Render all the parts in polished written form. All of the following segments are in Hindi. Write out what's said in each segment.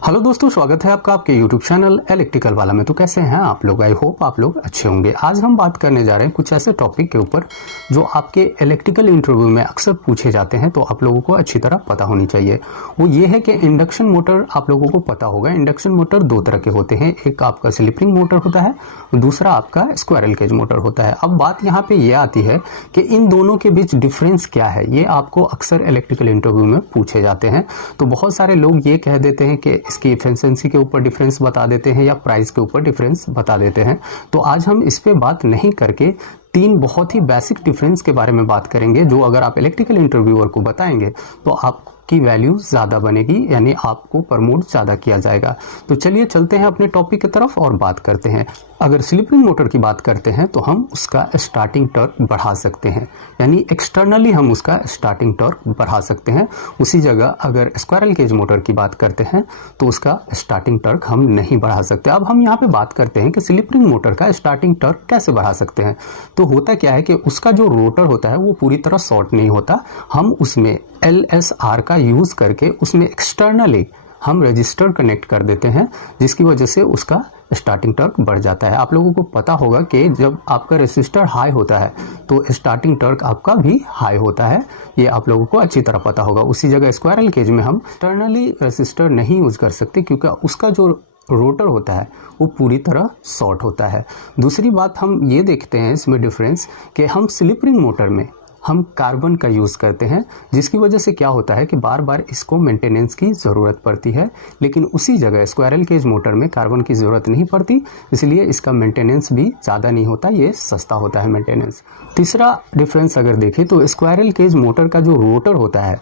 हेलो दोस्तों, स्वागत है आपका आपके YouTube चैनल इलेक्ट्रिकल वाला में। तो कैसे हैं आप लोग? आई होप आप लोग अच्छे होंगे। आज हम बात करने जा रहे हैं कुछ ऐसे टॉपिक के ऊपर जो आपके इलेक्ट्रिकल इंटरव्यू में अक्सर पूछे जाते हैं, तो आप लोगों को अच्छी तरह पता होनी चाहिए। वो ये है कि इंडक्शन मोटर आप लोगों को पता होगा। इंडक्शन मोटर दो तरह के होते हैं, एक आपका स्लिप रिंग मोटर होता है, दूसरा आपका स्क्वायरल केज मोटर होता है। अब बात यहाँ पे ये आती है कि इन दोनों के बीच डिफरेंस क्या है, ये आपको अक्सर इलेक्ट्रिकल इंटरव्यू में पूछे जाते हैं। तो बहुत सारे लोग ये कह देते हैं कि इसकी एफिशिएंसी के ऊपर डिफरेंस बता देते हैं या प्राइस के ऊपर डिफरेंस बता देते हैं। तो आज हम इस पे बात नहीं करके तीन बहुत ही बेसिक डिफरेंस के बारे में बात करेंगे, जो अगर आप इलेक्ट्रिकल इंटरव्यूअर को बताएंगे तो आपकी वैल्यू ज़्यादा बनेगी, यानी आपको प्रमोट ज़्यादा किया जाएगा। तो चलिए चलते हैं अपने टॉपिक की तरफ और बात करते हैं। अगर स्लिप रिंग मोटर की बात करते हैं तो हम उसका स्टार्टिंग टॉर्क बढ़ा सकते हैं, यानी एक्सटर्नली हम उसका स्टार्टिंग टॉर्क बढ़ा सकते हैं। उसी जगह अगर स्क्वायरल केज मोटर की बात करते हैं तो उसका स्टार्टिंग टॉर्क हम नहीं बढ़ा सकते। अब हम यहाँ पे बात करते हैं कि स्लिप रिंग मोटर का स्टार्टिंग टॉर्क कैसे बढ़ा सकते हैं। तो होता क्या है कि उसका जो रोटर होता है वो पूरी तरह शॉर्ट नहीं होता। हम उसमें LSR का यूज़ करके उसमें एक्सटर्नली हम रजिस्टर कनेक्ट कर देते हैं, जिसकी वजह से उसका स्टार्टिंग टॉर्क बढ़ जाता है। आप लोगों को पता होगा कि जब आपका रेसिस्टर हाई होता है तो स्टार्टिंग टॉर्क आपका भी हाई होता है, ये आप लोगों को अच्छी तरह पता होगा। उसी जगह स्क्वायरल केज में हम एक्सटर्नली रेसिस्टर नहीं यूज़ कर सकते, क्योंकि उसका जो रोटर होता है वो पूरी तरह शॉर्ट होता है। दूसरी बात हम ये देखते हैं इसमें डिफरेंस कि हम स्लिप रिंग मोटर में हम कार्बन का यूज़ करते हैं, जिसकी वजह से क्या होता है कि बार बार इसको मेंटेनेंस की ज़रूरत पड़ती है। लेकिन उसी जगह स्क्वायरल केज मोटर में कार्बन की ज़रूरत नहीं पड़ती, इसलिए इसका मेंटेनेंस भी ज़्यादा नहीं होता, ये सस्ता होता है मेंटेनेंस। तीसरा डिफरेंस अगर देखें तो स्क्वायरल केज मोटर का जो रोटर होता है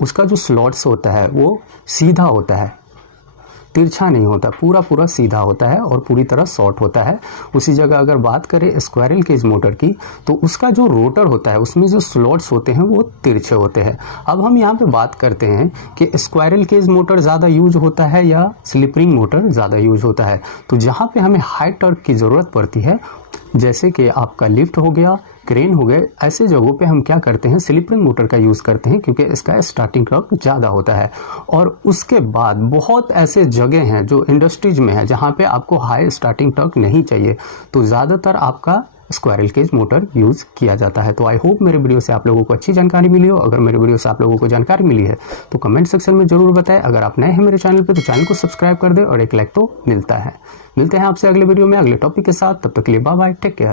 उसका जो स्लॉट्स होता है वो सीधा होता है, तिरछा नहीं होता, पूरा पूरा सीधा होता है और पूरी तरह शॉर्ट होता है। उसी जगह अगर बात करें स्क्वायरल केज मोटर की तो उसका जो रोटर होता है उसमें जो स्लॉट्स होते हैं वो तिरछे होते हैं। अब हम यहाँ पे बात करते हैं कि स्क्वायरल केज मोटर ज़्यादा यूज होता है या स्लिप रिंग मोटर ज़्यादा यूज होता है। तो जहाँ पे हमें हाई टॉर्क की ज़रूरत पड़ती है, जैसे कि आपका लिफ्ट हो गया, क्रेन हो गए, ऐसे जगहों पे हम क्या करते हैं, स्लिप रिंग मोटर का यूज़ करते हैं, क्योंकि इसका स्टार्टिंग टॉर्क ज़्यादा होता है। और उसके बाद बहुत ऐसे जगह हैं जो इंडस्ट्रीज में है जहाँ पे आपको हाई स्टार्टिंग टॉर्क नहीं चाहिए, तो ज़्यादातर आपका स्क्वायरल केज मोटर यूज़ किया जाता है। तो आई होप मेरे वीडियो से आप लोगों को अच्छी जानकारी मिली हो। अगर मेरे वीडियो से आप लोगों को जानकारी मिली है तो कमेंट सेक्शन में ज़रूर बताएं। अगर आप नए हैं मेरे चैनल पे तो चैनल को सब्सक्राइब कर दें और एक लाइक तो मिलता है। मिलते हैं आपसे अगले वीडियो में अगले टॉपिक के साथ। तब तक के लिए बाय बाय, टेक केयर।